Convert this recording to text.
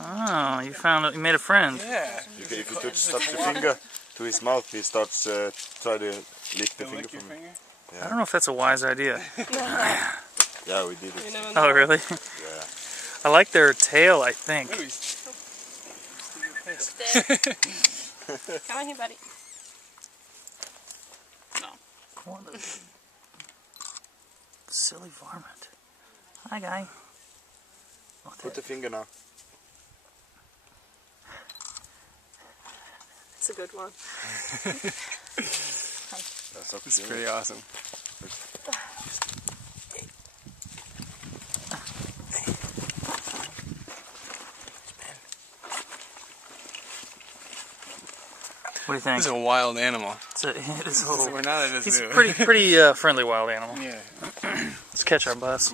Oh, you made a friend. Yeah. If you touch your finger to his mouth, he starts try to lick the finger from you. Yeah. I don't know if that's a wise idea. Yeah, we did it. Oh, really? Yeah. I like their tail, I think. Come on here, buddy. No. What a silly varmint. Hi, guy. Put the finger now. It's a good one. It's pretty awesome. What do you think? This is a wild animal. It is a little, We're not at a he's zoo. a pretty friendly wild animal. Yeah. Let's catch our bus.